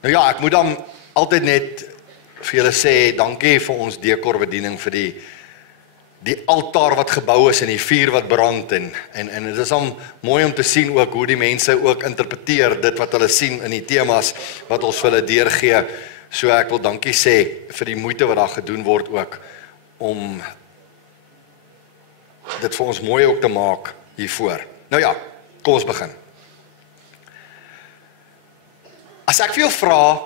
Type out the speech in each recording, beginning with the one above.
Nou ja, ek moet dan altyd net vir julle sê, dankie vir ons dekorbediening vir die altaar wat gebou is en die vuur wat brand en dit is dan mooi om te sien ook hoe die mense ook interpreteer dit wat hulle sien in die temas wat ons vir hulle deurgee. So ek wil dankie sê vir die moeite wat daar gedoen word ook om dit vir ons mooi ook te maak hiervoor. Nou ja, kom ons begin. As ek vir jou vra,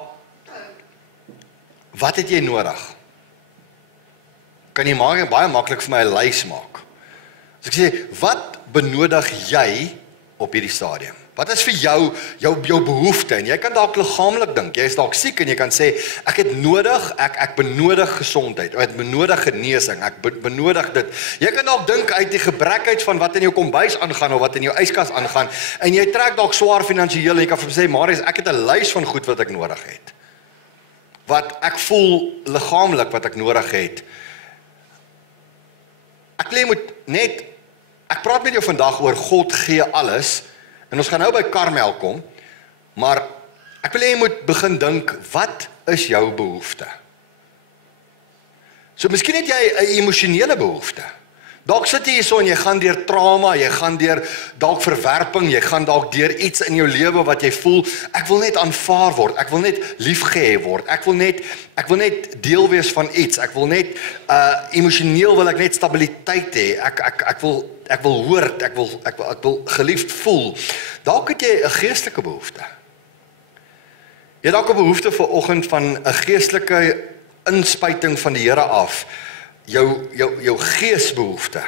wat het jy nodig? Kan jy baie maklik vir my 'n lys maak. As ek sê, wat benodig jy op hierdie stadium? Wat is vir jou behoefte? En jy kan dalk liggaamlik dink, jy is dalk siek en jy kan sê, ek het nodig, ek benodig gesondheid, ek benodig genesing, ek benodig dit. Jy kan dalk dink uit die gebrekheid van wat in jou kombuis aangaan of wat in jou yskas aangaan, en jy trek dalk swaar finansiëel en jy kan vir my sê, Marius, ek het 'n lys van goed wat ek nodig het. Wat ek voel liggaamlik wat ek nodig het. Ek wil jy moet net, ek praat met jou vandag oor God gee alles, en ons gaan nou by Karmel kom, maar ek wil jy moet begin dink, wat is jou behoefte? So miskien het jy 'n emosionele behoefte. Dalk sit jy hierso en jy gaan deur trauma, jy gaan deur dalk verwerping, jy gaan dalk deur iets in jou lewe wat jy voel, ek wil net aanvaar word, ek wil net liefgehê word, ek wil net deel wees van iets, ek wil net emosioneel wil ek net stabiliteit hê, ek wil hoort, ek wil geliefd voel. Dalk het jy 'n geestelike behoefte. Jy het dalk 'n behoefte vanoggend van 'n geestelike inspuiting van die Here af. Jou geesbehoefte.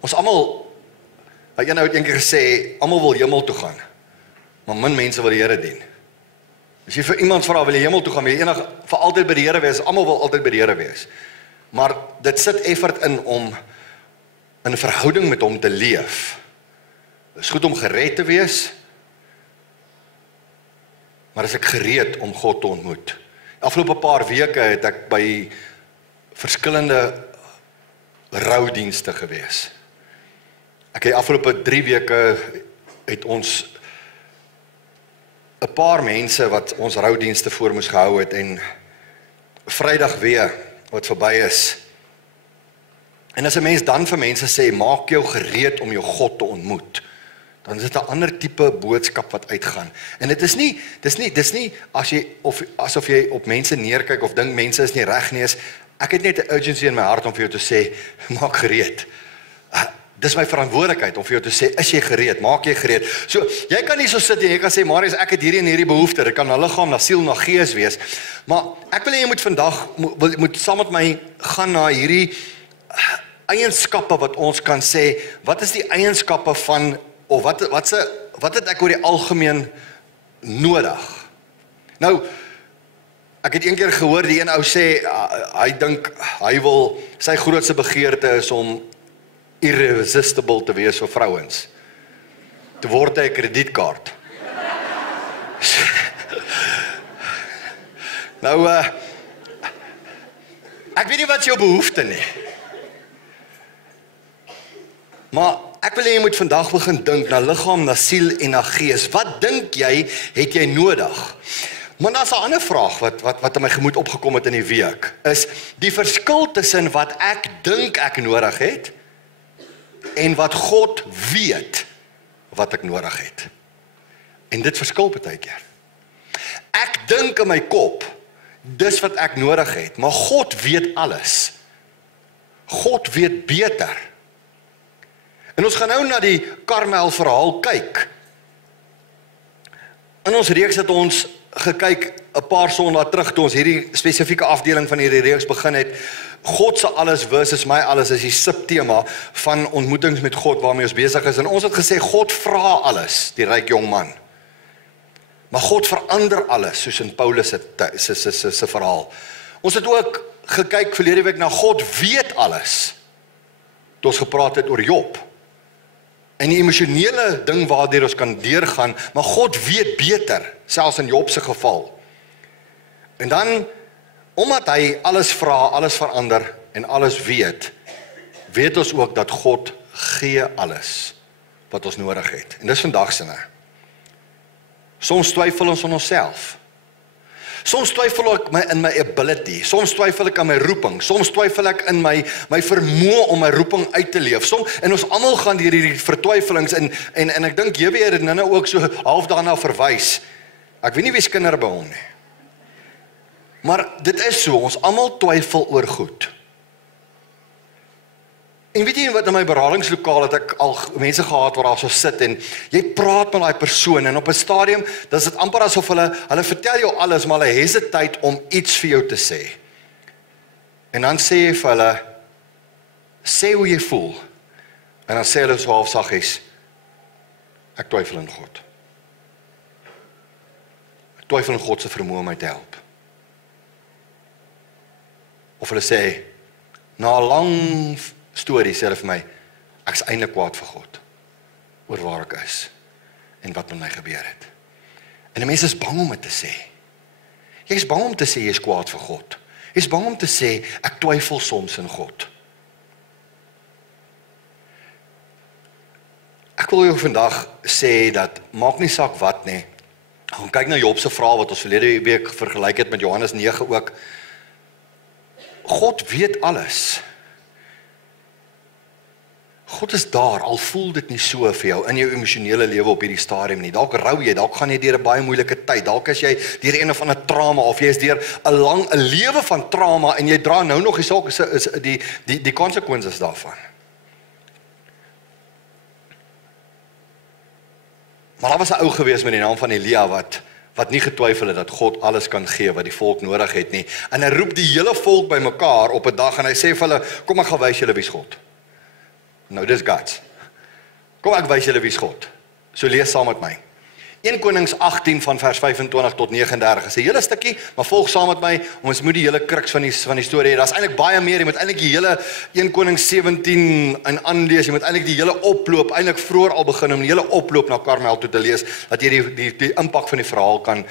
Ons almal, een ou het eendag gesê, almal wil hemel toe gaan, maar min mense wil die Here dien. As jy vir iemand vra, wil jy hemel toe gaan, wil jy eendag vir altyd by die Here wees, almal wil altyd by die Here wees. Maar dit sit effort in om in 'n verhouding met hom te leef. Dit is goed om gered te wees, maar is ek gereed om God te ontmoet? Afgelope paar weke het ek by verskillende roudienste gewees. Ek het afgelope 3 weke het ons 'n paar mense wat ons roudienste voor moes gehou het en Vrydag weer wat verby is. En as 'n mens dan vir mense sê, maak jou gereed om jou God te ontmoet, dan is dit 'n ander tipe boodskap wat uitgaan. En dit is nie as jy asof jy op mense neerkyk of dink mense is nie reg nie is. Ek het net 'n urgency in my hart om vir jou te sê, maak gereed. Dis my verantwoordelikheid om vir jou te sê, is jy gereed? Maak jy gereed? So, jy kan nie so sit en jy kan sê, Marius, ek het hierdie en hierdie behoefte. Dit kan na liggaam, na siel, na gees wees. Maar ek wil jy moet vandag moet saam met my gaan na hierdie eienskappe wat ons kan sê, wat is die eienskappe van of wat het ek oor die algemeen nodig? Nou, ek het een keer gehoor, die een ou sê, hy dink, sy grootste begeerte is om irresistible te wees vir vrouens. Te word hy 'n kredietkaart. Nou, ek weet nie wat jou behoefte nie. Maar ek wil jy moet vandag begin dink na liggaam, na siel en na gees. Wat dink jy het jy nodig? Maar daar's 'n ander vraag wat in my gemoed opgekom het in die week, is die verskil tussen wat ek dink ek nodig het en wat God weet wat ek nodig het. En dit verskil baie keer. Ek dink in my kop, dis wat ek nodig het, maar God weet alles. God weet beter. En ons gaan nou na die Karmel verhaal kyk. In ons reeks het ons gekyk 'n paar sondae terug toe ons hierdie spesifieke afdeling van hierdie reeks begin het. God se alles versus my alles is die subtema van ontmoetings met God waarmee ons besig is. En ons het gesê God vra alles, die ryk jong man. Maar God verander alles, soos in Paulus se verhaal. Ons het ook gekyk verlede week na God weet alles. Toe ons gepraat het oor Job. En die emosionele ding waardeur ons kan deurgaan, maar God weet beter, selfs in Job se geval. En dan, omdat hy alles vra, alles verander en alles weet ons ook dat God gee alles wat ons nodig het. En dis vandag se. Soms twyfel ons aan onsself. Soms twyfel ek in my ability, soms twyfel ek aan my roeping, soms twyfel ek in my vermoë om my roeping uit te leef. En ons almal gaan deur hierdie vertwyfelings en ek dink JW het nou ook so half daarna verwys. Ek weet nie wie se kinder by hom nie. Maar dit is so, ons almal twyfel oor goed. En weet jy wat, in my beradingslokaal het ek al mense gehad waar daar so sit en jy praat met daai persoon en op 'n stadium, dan is dit amper asof hulle vertel jou alles, maar hulle hesitate om iets vir jou te sê. En dan sê jy vir hulle, sê hoe jy voel. En dan sê hulle so half saggies, ek twyfel in God. Ek twyfel in God se vermoë om my te help. Of hulle sê, na 'n lang storie sê hulle vir my, ek is eintlik kwaad vir God, oor waar ek is, en wat met my gebeur het. En die mense is bang om dit te sê. Jy is bang om te sê, jy is kwaad vir God. Jy is bang om te sê, ek twyfel soms in God. Ek wil jou vandag sê dat, maak nie saak wat nie, gaan kyk na Job se verhaal, wat ons verlede week vergelyk het met Johannes 9 ook. God weet alles. God is daar, al voel dit nie so vir jou in jou emosionele lewe op hierdie stadium nie. Dalk rou jy, dalk gaan jy deur 'n baie moeilike tyd, dalk is jy deur een of ander trauma, of jy is deur 'n lewe van trauma, en jy dra nou nog die consequences daarvan. Maar daar was 'n ou gewees met die naam van Elia, wat nie getwyfel het dat God alles kan gee wat die volk nodig het nie. En hy roep die hele volk bymekaar op 'n dag, en hy sê vir hulle, kom ek gaan wys julle wie's God. Nou, dis Guts. Kom ek wys julle wie's God. So lees saam met my. 1 Konings 18 van vers 25 tot 39. Is 'n hele stukkie, maar volg saam met my, ons moet die hele kruks van die storie hê. Daar's eintlik baie meer, jy moet eintlik die hele 1 Konings 17 in aanlees, jy moet eintlik die hele oploop, eintlik vroeër al begin om die hele oploop na Karmel toe te lees, dat jy die impak van die verhaal kan,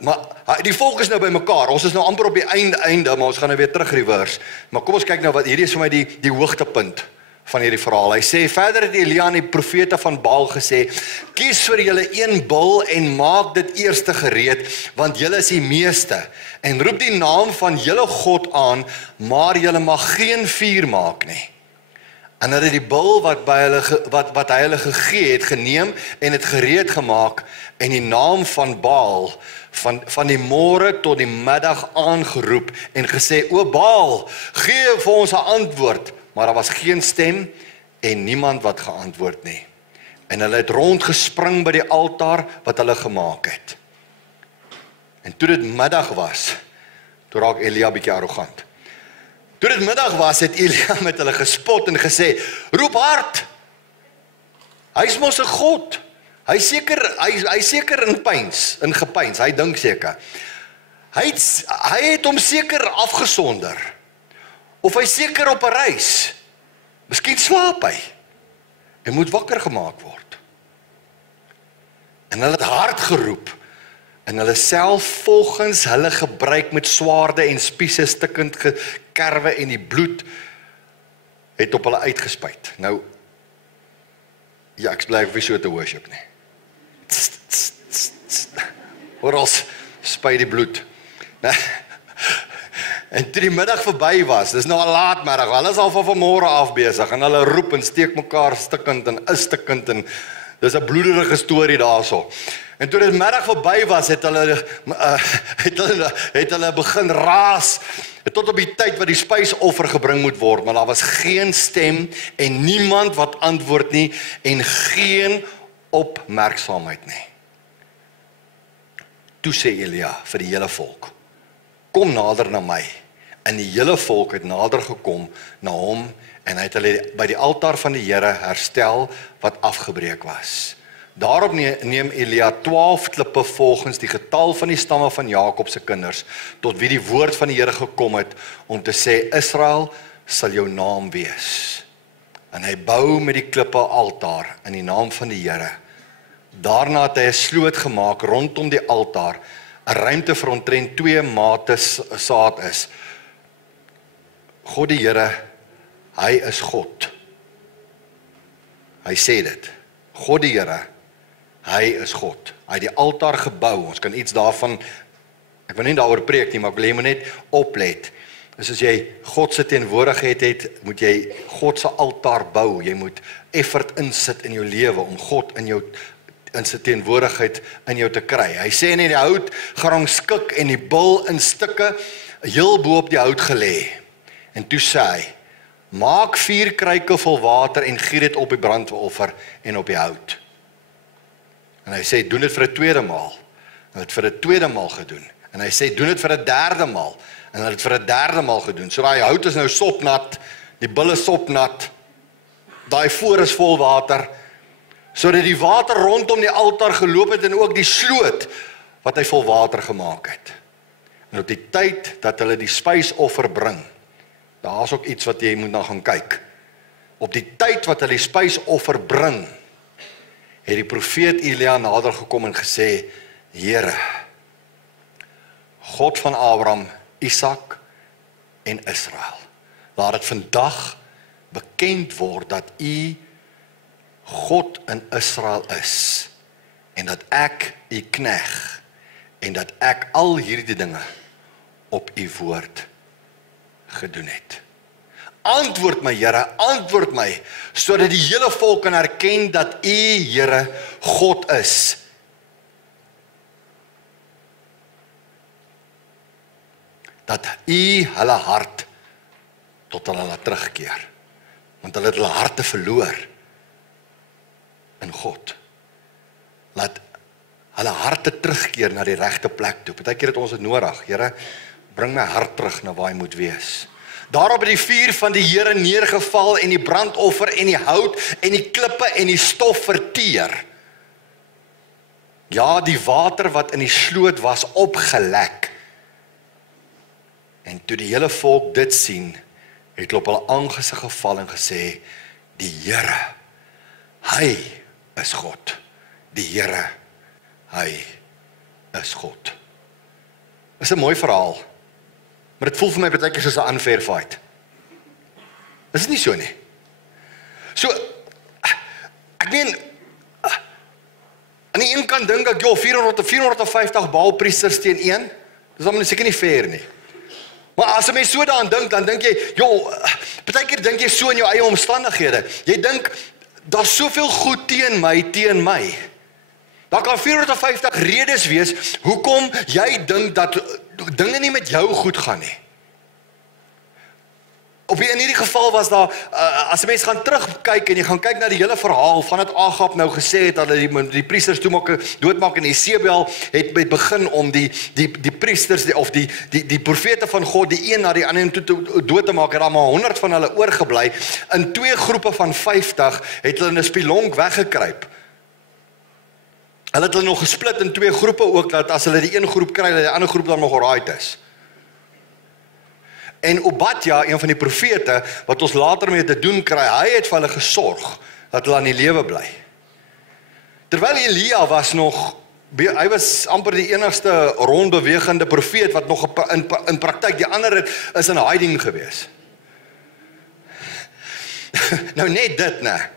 maar die volk is nou by mekaar, ons is nou amper op die einde, maar ons gaan nou weer terug reverse. Maar kom ons kyk nou wat, hierdie is vir my die hoogtepunt van hierdie verhaal. Hy sê, verder het Elia aan die profete van Baal gesê, kies vir julle een bul en maak dit eerste gereed, want julle is die meeste, en roep die naam van julle God aan, maar julle mag geen vuur maak nie. En hulle het die bul wat hy hulle gegee het, geneem en het gereed gemaak, en die naam van Baal, van die môre tot die middag aangeroep, en gesê, o Baal, gee vir ons 'n antwoord. Maar daar was geen stem en niemand wat geantwoord nie. En hulle het rondgespring by die altaar wat hulle gemaak het. En toe dit middag was, toe raak Elia bietjie arrogant. Toe dit middag was, het Elia met hulle gespot en gesê, roep hard! Hy is mos 'n God. Hy seker in gepeins, hy dink seker. Hy het hom seker afgesonder. Of hy seker op 'n reis. Miskien slaap hy. Hy moet wakker gemaak word. En hulle het hard geroep. En hulle self volgens hulle gebruik met swaarde en spiese stikkend gekerwe, en die bloed het op hulle uitgespuit. Nou, ja, ek bly nie so te worship nie. Hoor ons, spuit die bloed. En toe die middag verby was, dis nou al laatmiddag, hulle is al van vanmôre af besig, en hulle roep en steek mekaar stikkend en is stikkend, en dis 'n bloederige storie daarso. En toe die middag verby was, het hulle begin raas, tot op die tyd wat die spysoffer gebring moet word, maar daar was geen stem, en niemand wat antwoord nie, en geen opmerksaamheid nie. Toe sê Elia vir die hele volk, kom nader na my. En die hele volk het nader gekom na hom, en hy het hulle by die altaar van die Here herstel wat afgebreek was. Daarop neem Elia 12 klippe volgens die getal van die stamme van Jakob se kinders, tot wie die woord van die Here gekom het, om te sê, Israel sal jou naam wees. En hy bou met die klippe altaar in die naam van die Here. Daarna het hy 'n sloot gemaak rondom die altaar, 'n ruimte vir omtrent 2 mate saad is. God die Here, hy is God. Hy sê dit. God die Here, Hy is God. Hy het die altaar gebou. Ons kan iets daarvan, ek wil nie daaroor preek nie, maar ek wil jy moet net oplet. Dus as jy God se teenwoordigheid het, moet jy God se altaar bou. Jy moet effort insit in jou lewe om God in sy teenwoordigheid in jou te kry. Hy sê net die hout gerangskik en die bil in stukke heel bo op die hout gelê. En toe sê hy, maak 4 kruike vol water en giet dit op die brandoffer en op die hout. En hy sê, doen dit vir 'n tweede maal. En het vir 'n tweede maal gedoen. En hy sê, doen dit vir 'n derde maal. En hy het vir 'n derde maal gedoen. So daai hout is nou sopnat, die bil is sopnat, daai voor is vol water, sodat die water rondom die altaar geloop het en ook die sloot wat hy vol water gemaak het. En op die tyd dat hulle die spysoffer bring, daar is ook iets wat jy moet na gaan kyk. Op die tyd wat hulle die spysoffer bring, het die profeet Elia nader gekom en gesê, Here, God van Abraham, Isak en Israel, laat dit vandag bekend word dat U God in Israel is, en dat ek U knegg, en dat ek al hierdie dinge op U woord gedoen het. Antwoord my, Here, antwoord my, sodat die hele volk kan erken dat U, Here, God is. Dat U hulle hart tot hulle laat terugkeer. Want hulle het hulle harte verloor in God. Laat hulle harte terugkeer na die regte plek toe. Partykeer het ons dit nodig. Here, bring my hart terug na waar hy moet wees. Daarop het die vuur van die Here neergeval en die brandoffer en die hout en die klippe en die stof verteer. Ja, die water wat in die sloot was opgelek. En toe die hele volk dit sien, het hulle op hulle aangesig geval en gesê, die Here, hy is God. Die Here, hy is God. Dis 'n mooi verhaal, maar dit voel vir my partykeer soos 'n unfair fight. Is dit nie so nie? So, ek meen, aan die een kant dink ek, 450 Baalpriesters teen 1, dis dan seker nie fair nie. Maar as 'n mens so daaraan dink, dan dink jy, partykeer dink jy so in jou eie omstandighede. Jy dink, daar's soveel goed teen my. Daar kan 450 redes wees, hoekom jy dink dat dinge nie met jou goed gaan nie. In hierdie geval was daar, as 'n mens gaan terugkyk en jy gaan kyk na die hele verhaal, van het Agab nou gesê het, dat die priesters doodmaak en Jezebel het begin om die priesters, of die profete van God, die een na die ander dood te maak, het daar maar 100 van hulle oorgebly. In 2 groepe van 50 het hulle in 'n spilonk weggekruip. Hulle het hulle nog gesplit in 2 groepe ook, dat as hulle die een groep kry, dat die ander groep dan nog alright is. En Obadja, een van die profete, wat ons later mee te doen kry, hy het vir hulle gesorg, dat hulle aan die lewe bly. Terwyl Elia was nog, hy was amper die enigste rondbewegende profeet, wat nog in praktyk, die ander is in hiding gewees. Nou net dit, nee.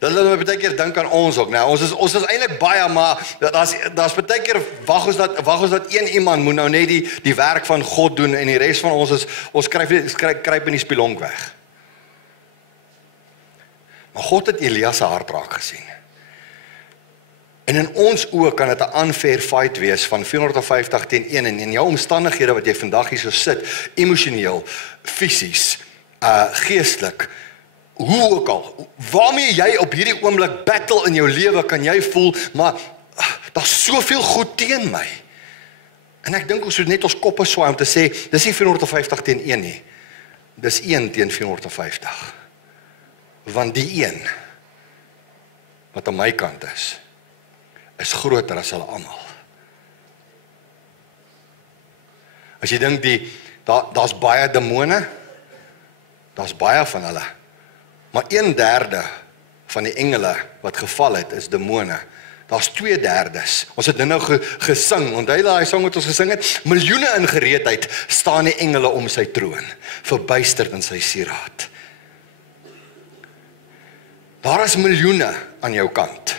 Dat hulle baie keer dink aan ons ook, nou. Ons is eintlik baie, maar daar's baie keer wag ons dat een iemand moet nou net die werk van God doen en die res van ons kruip in die spilonk weg. Maar God het Elia se hart raak gesien. En in ons oë kan dit 'n unfair fight wees van 450 teen 1 en in jou omstandighede wat jy vandag hier so sit, emosioneel, fisies, geestelik, hoe ook al, waarmee jy op hierdie oomblik battle in jou lewe, kan jy voel, maar daar's soveel goed teen my. En ek dink ons moet net ons koppe swaai om te sê, dis nie 450 teen 1 nie, dis 1 teen 450. Want die een, wat aan my kant is groter as hulle almal. As jy dink, daar's baie demone, daar's baie van hulle, maar 1/3 van die engele wat geval het, is demone. Daar's 2/3. Ons het nou gesing, onthou daai sang wat ons gesing het, miljoene in gereedheid staan die engele om sy troon, verbuisterd in sy sieraad. Daar is miljoene aan jou kant.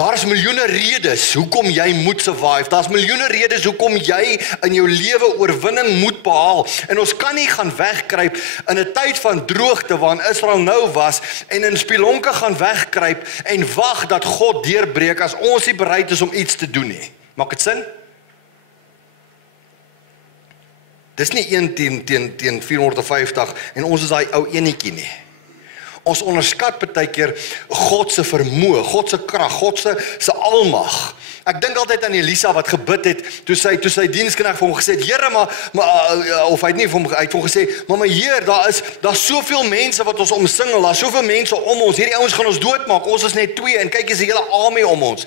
Daar's miljoene redes hoekom jy moet survive. Daar's miljoene redes hoekom jy in jou lewe oorwinning moet behaal. En ons kan nie gaan wegkruip in 'n tyd van droogte waarin Israel nou was en in spelonke gaan wegkruip en wag dat God deurbreek as ons nie bereid is om iets te doen nie. Maak dit sin? Dis nie 1 teen 450 en ons is daai ou enetjie nie. Ons onderskat baie keer God se vermoë, God se krag, God se almag. Ek dink altyd aan Elisa wat gebid het toe sy diensknegt vir hom gesê het, Here, maar of hy het nie vir hom uit hom gesê, maar my Heer, daar's soveel mense wat ons omsingel, daar's soveel mense om ons. Hierdie ouens gaan ons doodmaak. Ons is net 2 en kyk, is 'n hele army om ons.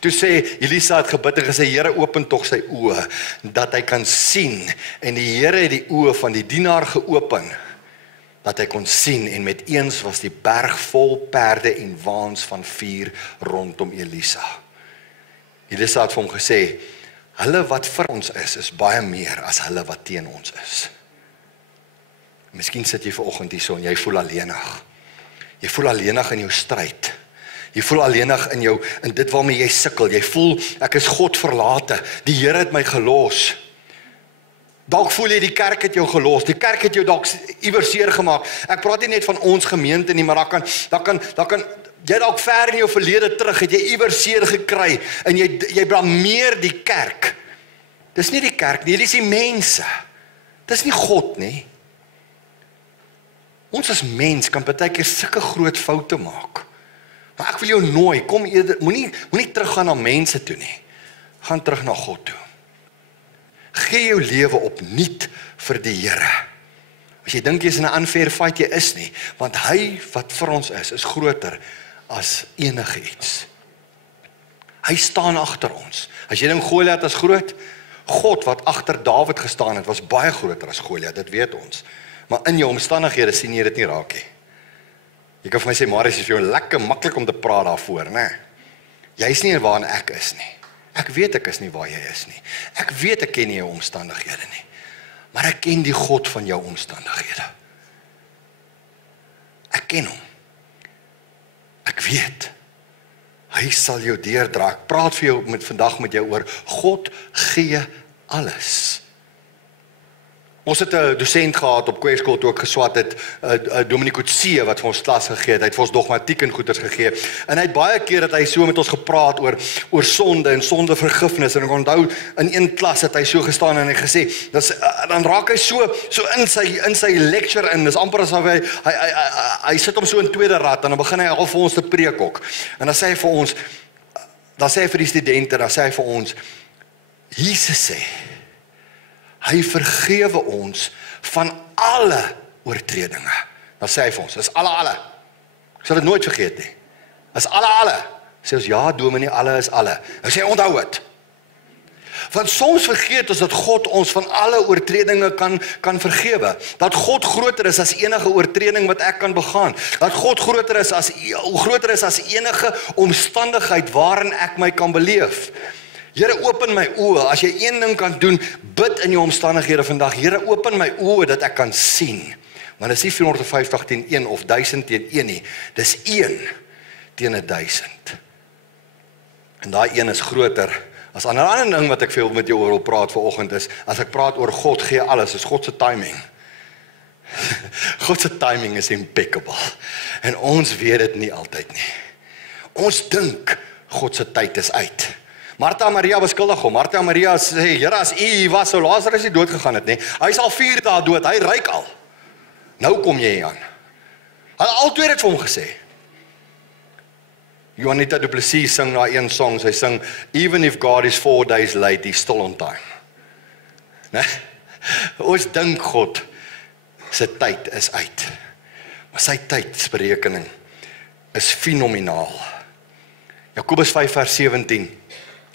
Toe sê Elisa het gebid en gesê, Here, open tog sy oë dat hy kan sien. En die Here het die oë van die dienaar geopen, dat hy kon sien, en met eens was die berg vol perde en waans van vuur rondom Elisa. Elisa het vir hom gesê, hulle wat vir ons is baie meer as hulle wat teen ons is. Miskien sit jy vanoggend hierso en jy voel alleenig. Jy voel alleenig in jou stryd. Jy voel alleenig in dit waarmee jy sukkel. Jy voel, ek is God verlate. Die Here het my gelos. Dalk voel jy die kerk het jou gelos, die kerk het jou dalk iewers seer gemaak. Ek praat nie net van ons gemeente nie, maar daar kan jy dalk ver in jou verlede terug, het jy iewers seer gekry, en jy blameer die kerk. Dis nie die kerk nie, dis die mense. Dis nie God nie. Ons as mens kan baie keer sulke groot foute maak. Maar ek wil jou nooi, kom eerder, moenie teruggaan na mense toe nie. Gaan terug na God toe. Gee jou lewe opnuut vir die Here. As jy dink jy is in 'n unfair fight, jy is nie, want hy wat vir ons is groter as enige iets. Hy staan agter ons. As jy dink Goliat is groot, God wat agter Dawid gestaan het, was baie groter as Goliat, dit weet ons. Maar in jou omstandighede sien jy dit nie raak nie. Jy kan vir my sê, Marius, is vir jou lekker maklik om te praat daarvoor, né? Jy is nie waar ek is nie. Ek weet ek is nie waar jy is nie. Ek weet ek ken nie jou omstandighede nie. Maar ek ken die God van jou omstandighede. Ek ken hom. Ek weet. Hy sal jou deurdra. Ek praat vir jou vandag met jou oor God gee alles. Ons het 'n dosent gehad op kweekskool toe ek geswat het, Dominic Coetzee, wat vir ons klas gegee het. Hy het vir ons dogmatiek en goeders gegee. En hy het baie keer dat hy so met ons gepraat oor sonde en sondevergifnis. En ek onthou in een klas het hy so gestaan en hy gesê, dan raak hy so in sy lecture in. Dis amper asof hy sit hom so in tweede rad en dan begin hy al vir ons te preek ook. En dan sê hy vir ons, dan sê hy vir die studente, dan sê hy vir ons, Jesus sê, hy vergewe ons van alle oortredinge. Dan sê hy vir ons, dis alle. Ek sal dit nooit vergeet nie. Dis alle. Sê ons, ja, dominee, alle is alle. Hy sê, onthou het. Want soms vergeet ons dat God ons van alle oortredinge kan vergewe. Dat God groter is as enige oortreding wat ek kan begaan. Dat God groter is as enige omstandigheid waarin ek my kan beleef. Here, open my oë. As jy een ding kan doen, bid in jou omstandighede vandag. Here, open my oë dat ek kan sien. Want dit is nie 450 teen 1 of 1000 teen 1 nie. Dis 1 teen 1000. En daai 1 is groter as 'n ander ding wat ek veel met jou oor wil praat vanoggend is, as ek praat oor God gee alles, is God se timing. God se timing is impeccable. En ons weet dit nie altyd nie. Ons dink God se tyd is uit. Martha en Maria was skuldig hom. Martha en Maria sê, Here, as U was, sou Lazarus nie dood gegaan het nie. Hy is al 4 dae dood, hy ryk al. Nou kom jy aan. Hulle altyd het vir hom gesê. Juanita Du Plessis sing na een song, sy sing, even if God is 4 days late, he's still on time. Nee? Ons dink God sy tyd is uit. Maar sy tydsberekening is fenomenaal. Jakobus 5 vers 17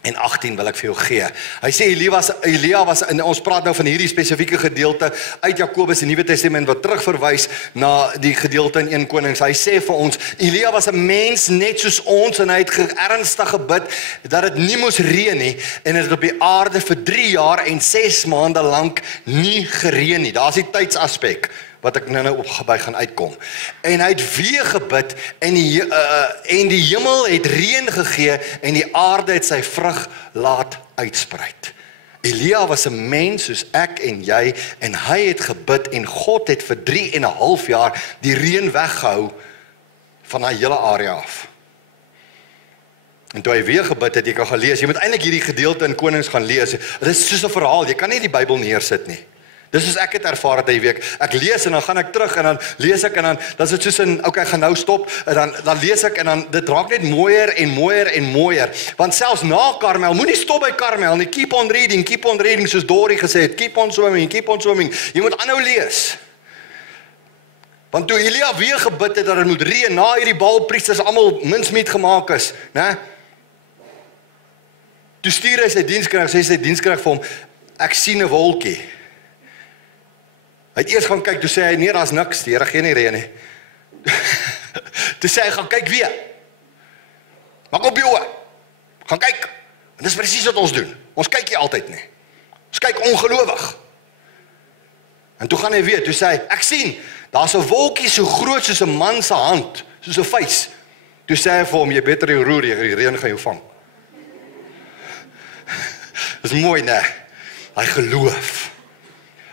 en 18 wil ek vir jou gee. Hy sê Elia was en ons praat nou van hierdie spesifieke gedeelte uit Jakobus, die Nuwe Testament, wat terugverwys na die gedeelte in 1 Konings. Hy sê vir ons, Elia was 'n mens net soos ons, en hy het ernstig gebid dat dit nie moes reën nie, en het op die aarde vir 3 jaar en 6 maande lank nie gereën nie. Daar's die tydsaspek. wat ek nou op by gaan uitkom. En hy het weer gebid, en die hemel het reën gegee, en die aarde het sy vrug laat uitspruit. Elia was 'n mens soos ek en jy, en hy het gebid, en God het vir 3,5 jaar die reën weggehou van daai hele area af. En toe hy weer gebid het, jy kan gaan lees, jy moet eintlik hierdie gedeelte in Konings gaan lees. Dit is soos 'n verhaal, jy kan nie die Bybel neersit nie. Dis soos ek het ervaar het die week. Ek lees en dan gaan ek terug en dan lees ek en dan is dit soos in, okay, ek gaan nou stop en dan lees ek en dan dit raak net mooier en mooier en mooier. Want selfs na Karmel, moenie stop by Karmel nie. Keep on reading soos Dory gesê het. Keep on swimming. Jy moet aanhou lees. Want toe Elia weer gebid het dat dit moet reën na hierdie Baalpriesters almal minsmeat gemaak is, né? Toe stuur hy sy diensknegt, sê sy diensknegt vir hom, ek sien 'n wolkie. Hy het eers gaan kyk, toe sê hy, nee, daar's niks, die Here gee nie reën nie. Toe sê hy, gaan kyk weer. Maak op jou oë. Gaan kyk. En dis presies wat ons doen. Ons kyk nie altyd nie. Ons kyk ongelowig. En toe gaan hy weer, toe sê hy, ek sien, daar's 'n wolkie so groot soos 'n man se hand, soos 'n vuis. Toe sê hy vir hom, jy beter jou roer, die reën gaan jou vang. Dis mooi, né? Hy geloof.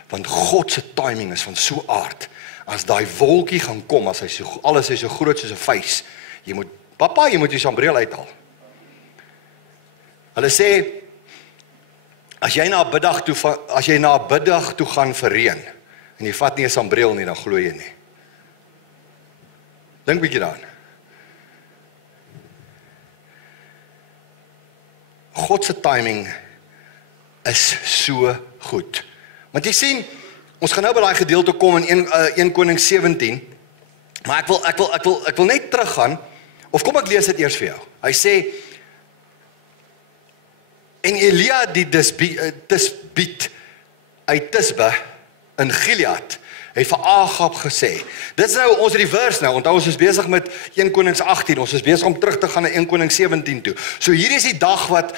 Want God se timing is van so aard. As daai wolkie gaan kom, as hy alles is so groot soos 'n vuis, jy moet jou sambreel uithaal. Hulle sê, as jy na 'n biddag toe gaan vir reën, en jy vat nie 'n sambreel nie, dan glo jy nie. Dink bietjie daaraan. God se timing is so goed. Want jy sien, ons gaan nou by daai gedeelte kom in 1 Konings 17, maar ek wil net teruggaan, of kom ek lees dit eers vir jou. Hy sê, en Elia die Tisbiet uit Tisbe in Gilead, het vir Agab gesê, dit is nou, ons het die vers nou, onthou ons is besig met 1 Konings 18, ons is besig om terug te gaan na 1 Konings 17 toe. So hier is die dag wat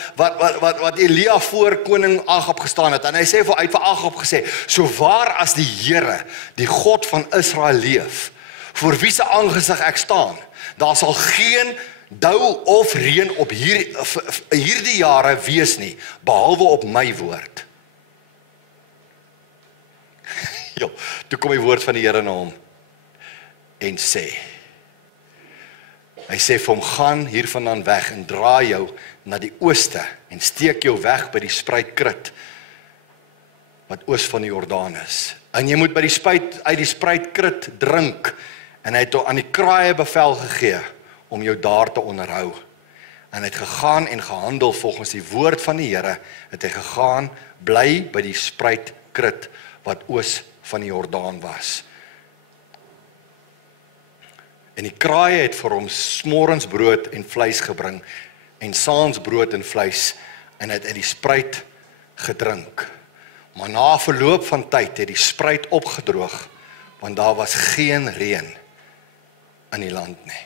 Elia voor koning Agab gestaan het, en hy sê uit vir Agab gesê, so waar as die Here, die God van Israel leef, voor wie se aangesig ek staan, daar sal geen dou of reën op hierdie jare wees nie, behalwe op my woord. Jo, toe kom die woord van die Here na hom en sê, hy sê vir hom, gaan hiervandaan weg en draai jou na die ooste en steek jou weg by die spruitkrit wat oos van die Jordaan is. En jy moet uit die spruitkrit drink, en hy het aan die kraaie bevel gegee om jou daar te onderhou. En hy het gegaan en gehandel volgens die woord van die Here, het hy gegaan, bly by die spruitkrit wat oos van die Jordaan was. En die kraaie het vir hom smorens brood en vleis gebring, en saans brood en vleis, en hy het uit die spruit gedrink. Maar na verloop van tyd het die spruit opgedroog, want daar was geen reën in die land nie.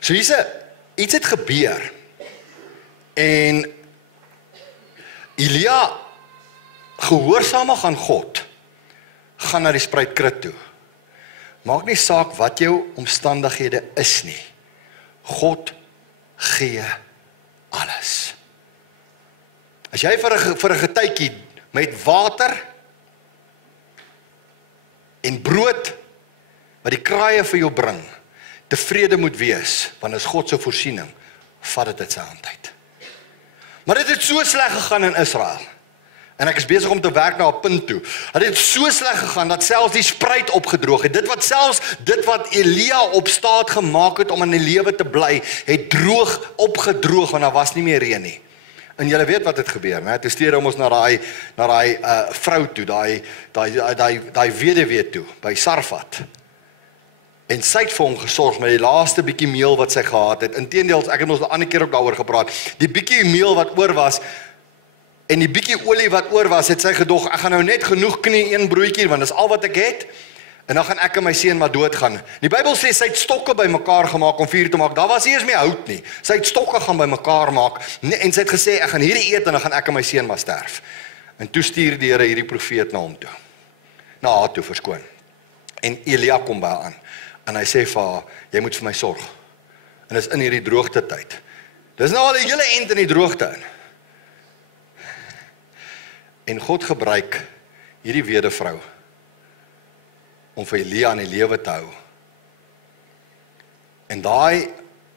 So iets het gebeur, en Elia, gehoorsame aan God, gaan na die spruitkrit toe. Maak nie saak wat jou omstandighede is nie. God gee alles. As jy vir 'n getuitjie met water en brood wat die kraaie vir jou bring, tevrede moet wees, want is God se voorsiening, vat dit uit sy hand uit. Maar dit het so sleg gegaan in Israel. En ek is besig om te werk na 'n punt toe. Het dit so sleg gegaan dat selfs die spruit opgedroog het. Dit wat Elia op staat gemaak het om in die lewe te bly, het opgedroog, want daar was nie meer reën nie. En julle weet wat het gebeur, né? Toe stuur ons na daai vrou toe, daai weduwee toe by Sarfat. En sy het vir hom gesorg met die laaste bietjie meel wat sy gehad het. Inteendeel, ek het ons 'n ander keer ook daaroor gepraat. Die bietjie meel wat oor was, en die bietjie olie wat oor was, het sy gedog, ek gaan nou net genoeg knie een broodjie, want dis al wat ek het, en dan gaan ek en my seun maar doodgaan. Die Bybel sê, sy het stokke bymekaar gemaak om vuur te maak, daar was nie eens meer hout nie, sy het stokke gaan bymekaar maak, en sy het gesê, ek gaan hierdie eet, en dan gaan ek en my seun maar sterf. En toe stuur die Here hierdie profeet na hom toe. na haar toe verskoon. En Elia kom by haar aan. En hy sê vir haar, jy moet vir my sorg. En dis in hierdie droogte tyd. Dis nou al 'n hele end in die droogte in. En God gebruik hierdie weduwvrou om vir Elia in die lewe te hou. En daai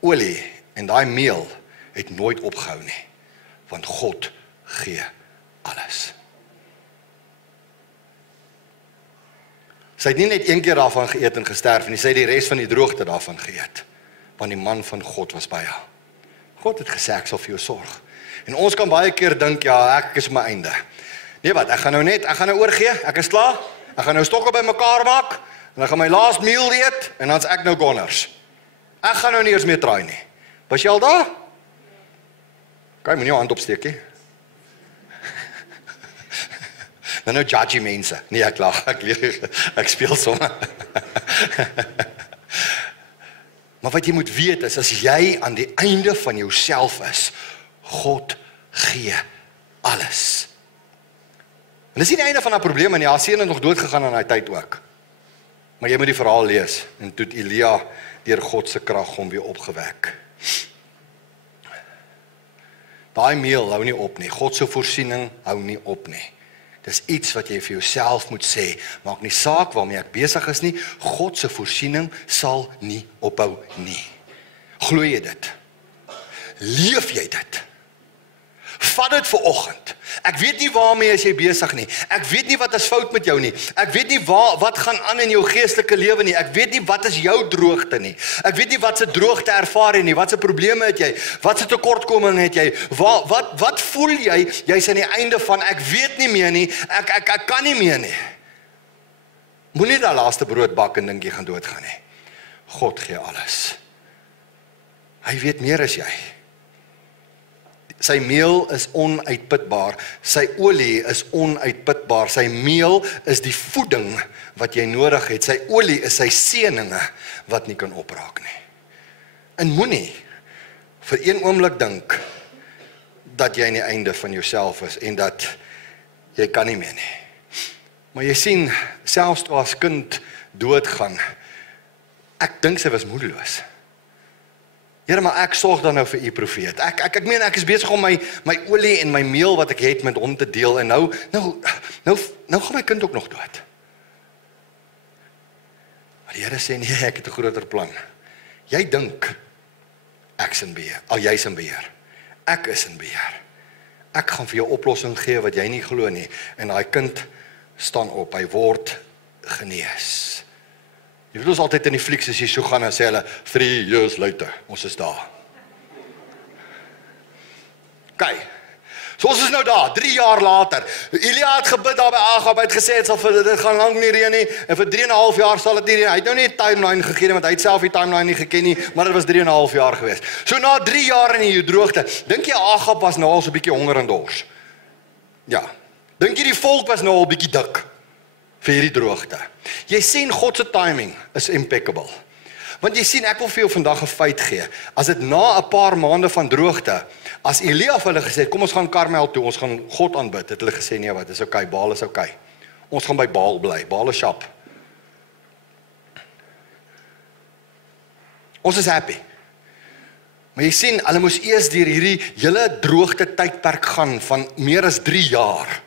olie en daai meel het nooit opgehou nie, want God gee alles. Sy het nie net een keer daarvan geëet en gesterf nie, sy het die res van die droogte daarvan geëet, want die man van God was by haar. God het gesê, ek sal vir jou sorg. En ons kan baie keer dink, ja, ek is my einde. Nee wat, ek gaan nou oorgee, ek is klaar, ek gaan nou stokke by mekaar maak, en ek gaan my last meal eet, en dan is ek nou goners. Ek gaan nou nie eers meer try nie. Was jy al daar? Kan jy my nie jou hand opsteek nie? Nou judgy mense. Nee, ek lag, ek speel sommer. Maar wat jy moet weet is, as jy aan die einde van jouself is, God gee alles. En dis nie die einde van die probleem, en ja, seun het nog dood gegaan aan die tyd ook. Maar jy moet die verhaal lees, en toe het Elia deur God se krag hom weer opgewek. Daai meel hou nie op nie, God se voorsiening hou nie op nie. Dis iets wat jy vir jouself moet sê, maak nie saak waarmee ek besig is nie, God se voorsiening sal nie ophou nie. Glo jy dit? Leef jy dit? Vat dit vir oggend. Ek weet nie waarmee is jy besig nie. Ek weet nie wat is fout met jou nie. Ek weet nie wat gaan aan in jou geestelike lewe nie. Ek weet nie wat is jou droogte nie. Ek weet nie wat se droogte ervaar jy nie. Wat se probleme het jy? Wat se tekortkominge het jy? Wat voel jy? Jy's aan die einde van ek weet nie meer nie. Ek kan nie meer nie. Moenie daai laaste brood bak en dink jy gaan doodgaan nie. God gee alles. Hy weet meer as jy. Sy meel is onuitputbaar, sy olie is onuitputbaar, sy meel is die voeding wat jy nodig het, sy olie is sy seëninge wat nie kan opraak nie. En moenie vir een oomblik dink dat jy aan die einde van jouself is en dat jy kan nie meer nie. Maar jy sien, selfs toe as kind doodgaan, ek dink sy was moedeloos. Here, maar ek sorg dan nou vir u profeet. Ek meen, ek is besig om my olie en my meel wat ek het met hom te deel, en nou gaan my kind ook nog dood. Maar die Here sê, nee, ek het 'n groter plan. Jy dink, ek is in beheer, jy is in beheer. Ek is in beheer. Ek gaan vir jou oplossing gee wat jy nie glo nie, en daai kind staan op, hy word genees. Jy weet ons altyd in die flieks as jy so gaan en sê hulle 3 years later, ons is daar. Okay. So ons is nou daar, 3 jaar later. Elia het gebid daar by Agab, hy het gesê dit gaan lank nie reën nie, en vir 3,5 jaar sal dit nie reën. Hy het nou nie 'n timeline gegee nie, want hy het self die timeline nie geken nie, maar dit was 3,5 jaar gewees. So na 3 jaar in die droogte, dink jy Agab was nou al so 'n bietjie honger en dors? Ja. Dink jy die volk was nou al 'n bietjie dik vir hierdie droogte? Jy sien God se timing is impeccable. Want jy sien, ek wil vir jou vandag 'n feit gee. As dit na 'n paar maande van droogte, as Elia vir hulle gesê het, kom ons gaan Karmel toe, ons gaan God aanbid, het hulle gesê, nee wat, is okay, Baal is okay. Ons gaan by Baal bly, Baal is shop. Ons is happy. Maar jy sien, hulle moes eers deur hierdie hele droogte tydperk gaan van meer as 3 jaar.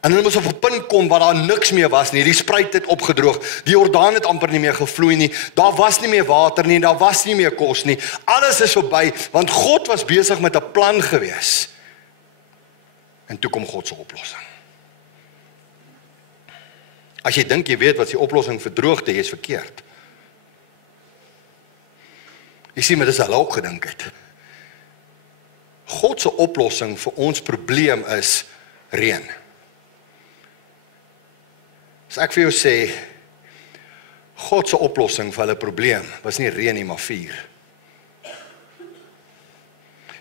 En hulle moes op 'n punt kom waar daar niks meer was nie, die spruit het opgedroog, die Jordaan het amper nie meer gevloei nie, daar was nie meer water nie, daar was nie meer kos nie, alles is verby, want God was besig met 'n plan gewees. En toe kom God se oplossing. As jy dink jy weet wat die oplossing vir droogte is, verkeerd. Jy sien, maar dis hulle ook gedink het. God se oplossing vir ons probleem is reën. As ek vir jou sê, God se oplossing vir hulle probleem was nie reën nie, maar vuur.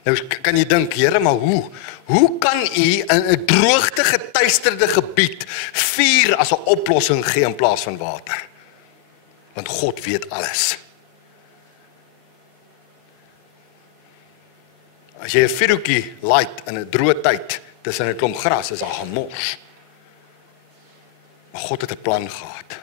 Nou kan jy dink, Here, maar hoe kan u in 'n droogte getuisterde gebied vuur as 'n oplossing gee in plaas van water? Want God weet alles. As jy 'n vuurhoekie light in 'n droë tyd tussen 'n klomp gras, is daar gemors. Maar God het 'n plan gehad.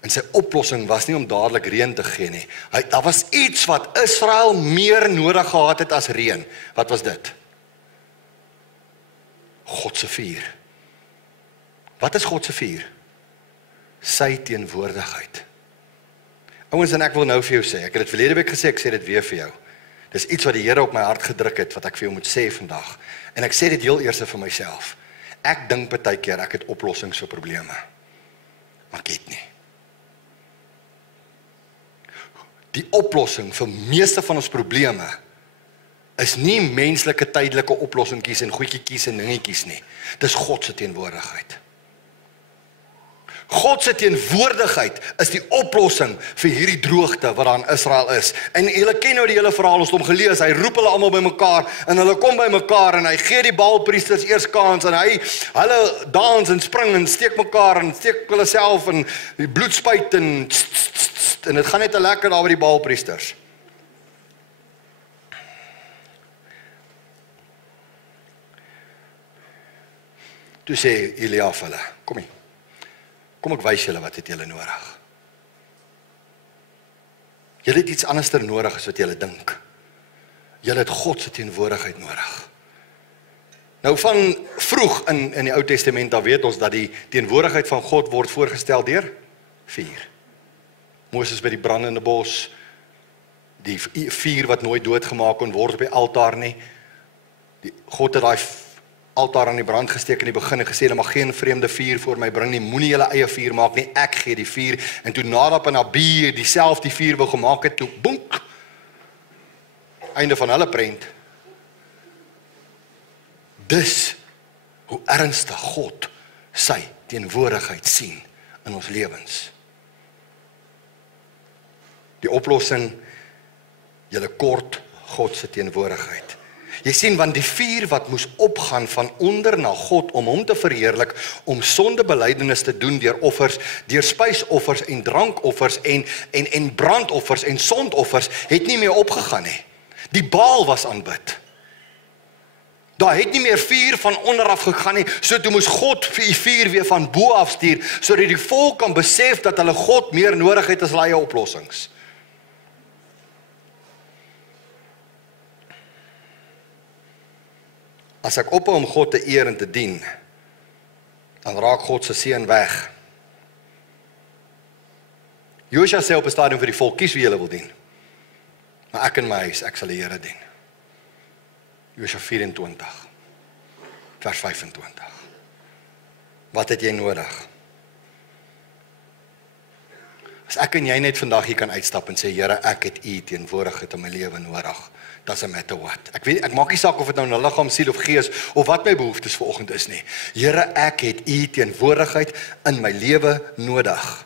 En sy oplossing was nie om dadelik reën te gee nie. Daar was iets wat Israel meer nodig gehad het as reën. Wat was dit? God se vuur. Wat is God se vuur? Sy teenwoordigheid. Ouens, en ek wil nou vir jou sê, ek het dit verlede week gesê, ek sê dit weer vir jou. Dis iets wat die Here op my hart gedruk het, wat ek vir jou moet sê vandag. En ek sê dit heel eers vir myself. Ek dink baie keer ek het oplossings vir probleme. Maar ek het nie. Die oplossing vir meeste van ons probleme is nie menslike tydelike oplossingkies en goedjies en dingetjies nie. Dis God se teenwoordigheid. God se teenwoordigheid is die oplossing vir hierdie droogte wat daar in Israel is. En julle ken nou die hele verhaal, ons het hom gelees, hy roep hulle almal bymekaar en hulle kom bymekaar en hy gee die Baalpriesters eers kans en hulle dans en spring en steek mekaar en steek hulle self en die bloed spuit en dit gaan net te lekker daar by die Baalpriesters. Toe sê Elia vir hulle, kom ek wys julle wat het julle nodig. Julle het iets anderster nodig as wat julle dink. Julle het God se teenwoordigheid nodig. Nou van vroeg in die Ou Testament, daar weet ons dat die teenwoordigheid van God word voorgestel deur vuur. Moses by die brandende bos, die vuur wat nooit doodgemaak kon word op die altaar nie. God het daai altaar aan die brand gesteek in die begin en gesê, hulle mag geen vreemde vuur voor my bring nie, moenie julle eie vuur maak nie, ek gee die vuur. En toe Nadab en Abihu die vuur wou gemaak het, toe boenk, einde van hulle prent. Dis hoe ernstig God sy teenwoordigheid sien in ons lewens. Die oplossing, julle kort God se teenwoordigheid. Jy sien, want die vuur wat moes opgaan van onder na God om hom te verheerlik, om sondebelydenis te doen deur offers, deur spysoffers en drankoffers en brandoffers en sondoffers, het nie meer opgegaan nie. Die Baal was aanbid. Daar het nie meer vuur van onder af gegaan nie, so toe moes God vir die vuur weer van bo af stuur, sodat die volk kan besef dat hulle God meer nodig het as hulle eie oplossings. As ek ophou om God te eer en te dien, dan raak God se seën weg. Josua sê op 'n stadium vir die volk, kies wie julle wil dien. Maar ek en my huis, ek sal die Here dien. Josua 24, vers 25. Wat het jy nodig? As ek en jy net vandag hier kan uitstap en sê, Here, ek het U teenwoordigheid in my lewe nodig. Doesn't matter what. Ek maak nie saak of dit nou 'n liggaam, siel of gees, of wat my behoeftes vanoggend is nie. Here, ek het U teenwoordigheid in my lewe nodig.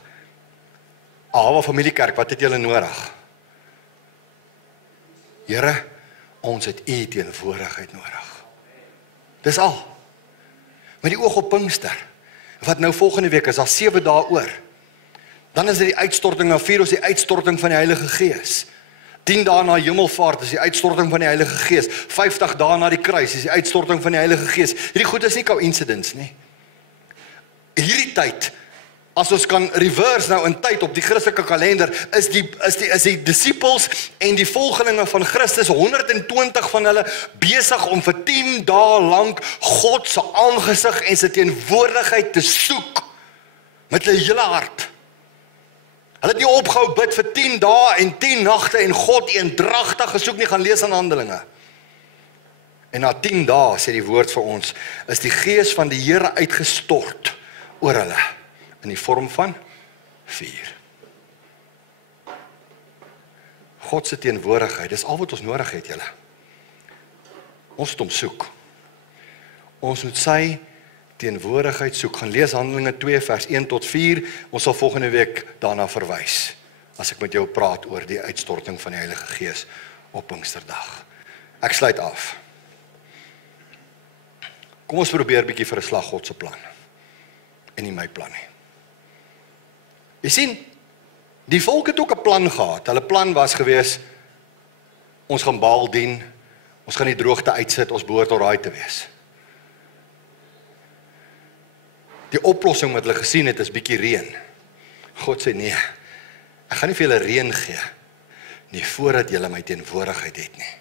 Ahava Familiekerk, wat het julle nodig? Here, ons het U teenwoordigheid nodig. Dis al. Met die oog op Pinkster, wat nou volgende week is, al 7 dae oor. Dan is dit die uitstorting, dan vier ons die uitstorting van die Heilige Gees. 10 dae na Hemelvaart is die uitstorting van die Heilige Gees. 50 dae na die kruis is die uitstorting van die Heilige Gees. Hierdie goed is nie coincidence nie. Hierdie tyd, as ons kan reverse nou in tyd op die Christelike kalender, is die disippels en die volgelinge van Christus, 120 van hulle, besig om vir 10 dae lank God se aangesig en sy teenwoordigheid te soek, met hulle hele hart. Hulle het nie opgehou bid vir 10 dae en 10 nagte en God eendragtig gesoek nie, gaan lees aan Handelinge. En na 10 dae, sê die woord vir ons, is die Gees van die Here uitgestort oor hulle, in die vorm van vuur. God se teenwoordigheid, dis al wat ons nodig het, julle. Ons moet hom soek. Ons moet sy teenwoordigheid soek. Gaan lees Handelinge 2 vers 1 tot 4. Ons sal volgende week daarna verwys, as ek met jou praat oor die uitstorting van die Heilige Gees op Pinksterdag. Ek sluit af. Kom ons probeer 'n bietjie vir 'n slag God se plan. En nie my plan nie. Jy sien, die volk het ook 'n plan gehad. Hulle plan was gewees, ons gaan Baal dien, ons gaan die droogte uitsit, ons behoort alraai te wees. Die oplossing wat hulle gesien het is bietjie reën. God sê nee, ek gaan nie vir julle reën gee nie voordat julle my teenwoordigheid het nie.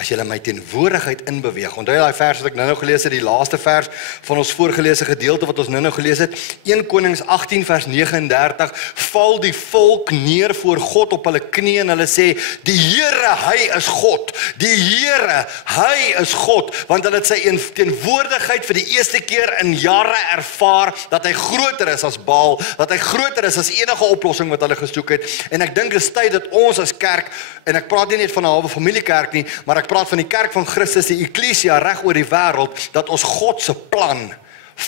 As julle my teenwoordigheid inbeweeg. Onthou daai vers wat ek nou gelees het, die laaste vers van ons voorgelese gedeelte wat ons nou gelees het, 1 Konings 18 vers 39, val die volk neer voor God op hulle knie en hulle sê, die Here, hy is God. Die Here, hy is God, want hulle het sy teenwoordigheid vir die eerste keer in jare ervaar, dat hy groter is as Baal, dat hy groter is as enige oplossing wat hulle gesoek het. En ek dink dit is tyd dat ons as kerk, en ek praat nie net van 'n halwe familiekerk nie, maar ek praat van die kerk van Christus, die eklesia reg oor die wêreld, dat ons God se plan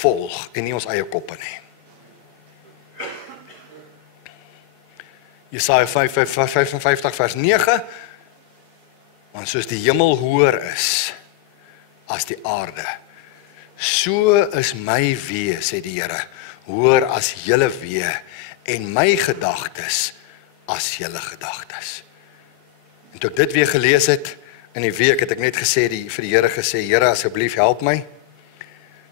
volg en nie ons eie koppe nie. Jesaja 55 vers 9, want soos die hemel hoër is as die aarde, so is my weë, sê die Here, hoër as julle weë, en my gedagtes as julle gedagtes. En toe ek dit weer gelees het, in die week het ek net gesê, vir die Here gesê, Here, asseblief help my,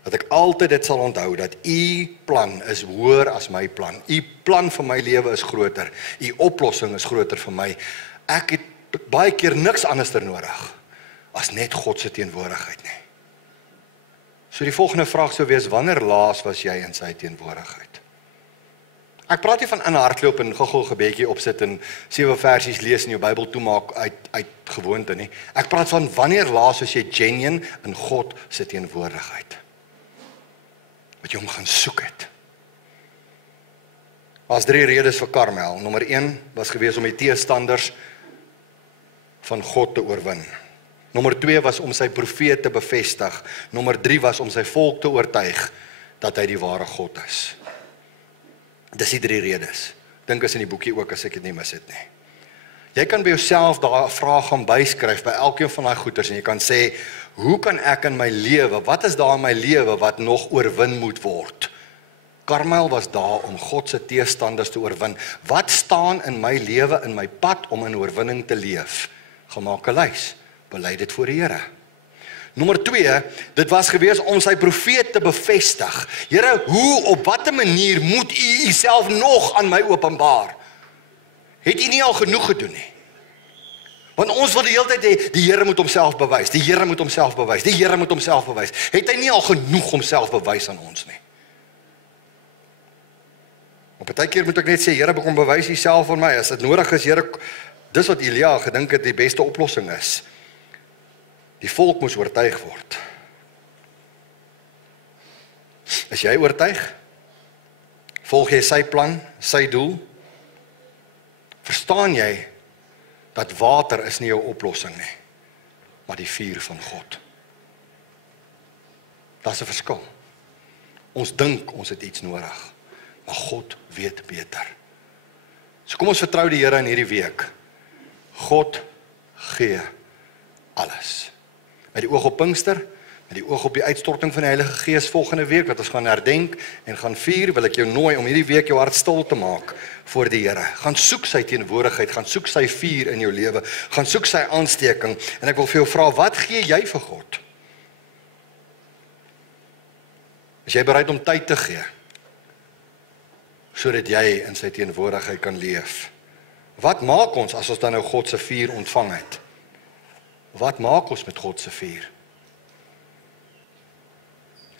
dat ek altyd dit sal onthou, dat u plan is hoër as my plan. U plan vir my lewe is groter. U oplossing is groter vir my. Ek het baie keer niks anders nodig, as net God se teenwoordigheid nie. So die volgende vraag sou wees, wanneer laas was jy in sy teenwoordigheid? Ek praat nie van in hardloop en gou-gou gebedjie opsit en 7 versies lees en jou Bybel toemaak uit gewoonte nie. Ek praat van wanneer laas was jy genuine in God se teenwoordigheid. Wat jy hom gaan soek het. Daar's 3 redes vir Karmel. Nommer 1 was gewees om die teestanders van God te oorwin. Nommer 2 was om sy profeet te bevestig. Nommer 3 was om sy volk te oortuig dat hy die ware God is. Dis die 3 redes. Dink as in die boekie ook as ek dit nie mis het nie. Jy kan by jouself daai vraag gaan byskryf by elkeen van daai goeters en jy kan sê, hoe kan ek in my lewe, wat is daar in my lewe wat nog oorwin moet word? Karmel was daar om God se teestanders te oorwin. Wat staan in my lewe, in my pad om in oorwinning te leef? Gemaak 'n lys, bely dit voor die Here. Nommer 2, dit was gewees om sy profeet te bevestig. Here, hoe, op watter manier moet u uself nog aan my openbaar? Het u nie al genoeg gedoen nie? Want ons wil die hele tyd hê, die Here moet homself bewys, die Here moet homself bewys, die Here moet homself bewys. Het hy nie al genoeg homself bewys aan ons nie? Op 'n tydjie moet ek net sê, Here, kom bewys uself aan my, as dit nodig is, Here, dis wat Elia gedink het die beste oplossing is. Die volk moes oortuig word. As jy oortuig, volg jy sy plan, sy doel, verstaan jy dat water is nie jou oplossing nie, maar die vuur van God. Daar's 'n verskil. Ons dink ons het iets nodig, maar God weet beter. So kom ons vertrou die Here in hierdie week. God gee alles. Met die oog op Pinkster, met die oog op die uitstorting van die Heilige Gees volgende week, wat ons gaan herdenk en gaan vier, wil ek jou nooi om hierdie week jou hart stil te maak voor die Here. Gaan soek sy teenwoordigheid, gaan soek sy vuur in jou lewe, gaan soek sy aansteking, en ek wil vir jou vra, wat gee jy vir God? Is jy bereid om tyd te gee, sodat jy in sy teenwoordigheid kan leef? Wat maak ons as ons dan nou God se vuur ontvang het? Wat maak ons met God se vuur?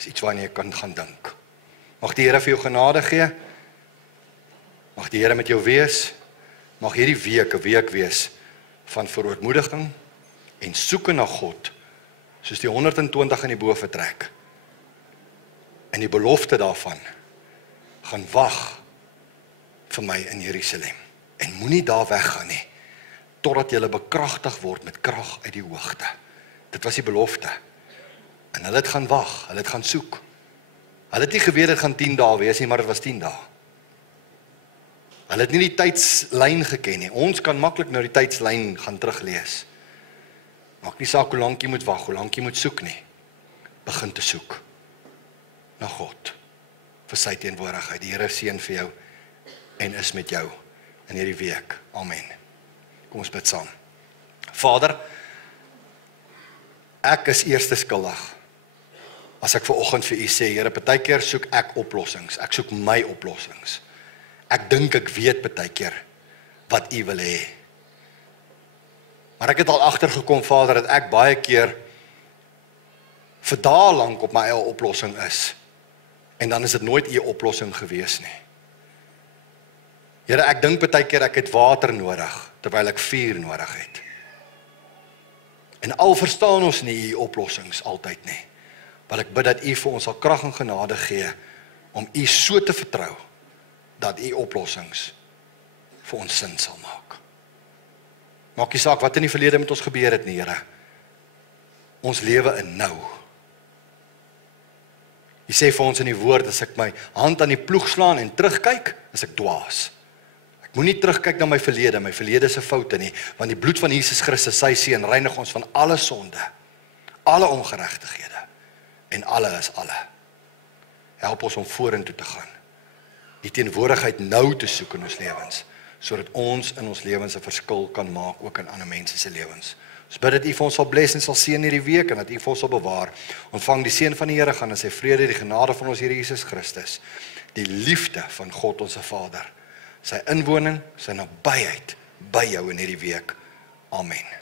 Dis iets waarna jy kan gaan dink. Mag die Here vir jou genade gee. Mag die Here met jou wees. Mag hierdie week 'n week wees van verootmoediging en soeke na God, soos die 120 in die bo vertrek. En die belofte daarvan gaan wag vir my in Jerusalem. En moenie daar weggaan nie, totdat jy bekragtig word met krag uit die hoogte. Dit was die belofte. En hulle het gaan wag, hulle het gaan soek. Hulle het nie geweet dit gaan 10 dae wees nie, maar dit was 10 dae. Hulle het nie die tydslyn geken nie. Ons kan maklik nou die tydslyn gaan teruglees. Maak nie saak hoe lank jy moet wag, hoe lank jy moet soek nie. Begin te soek na God vir sy teenwoordigheid. Die Here seën vir jou en is met jou in hierdie week. Amen. Kom ons bid saam. Vader, ek is eerste skuldig. as ek vanoggend vir u sê, Here, partykeer soek ek oplossings. Ek soek my oplossings. Ek dink ek weet partykeer wat u wil hê. Maar ek het al agtergekom, Vader, dat ek baie keer vir dae lank op my eie oplossing is. En dan is dit nooit u oplossing gewees nie. Here, ek dink partykeer ek het water nodig, terwyl ek vuur nodig het. En al verstaan ons nie u oplossings altyd nie. Want ek bid dat u vir ons al krag en genade gee, om u so te vertrou, dat u oplossings vir ons sin sal maak. Maak nie saak wat in die verlede met ons gebeur het nie, Here. Ons lewe in nou. U sê vir ons in die woord, as ek my hand aan die ploeg slaan en terugkyk, is ek dwaas. Ek moenie terugkyk na my verlede se foute nie, want die bloed van Jesus Christus, sy seun, reinig ons van alle sonde, alle ongeregtighede, en alle is alle. Help ons om vorentoe te gaan, die teenwoordigheid nou te soek in ons lewens, sodat ons in ons lewens 'n verskil kan maak, ook in ander mense se lewens. Ons bid dat u vir ons sal bless en sal seën hierdie week, en dat u vir ons sal bewaar. Ontvang die seën van die Here, gaan in sy vrede, die genade van ons Here Jesus Christus, die liefde van God ons Vader, sy inwoning, sy nabyheid by jou in hierdie week. Amen.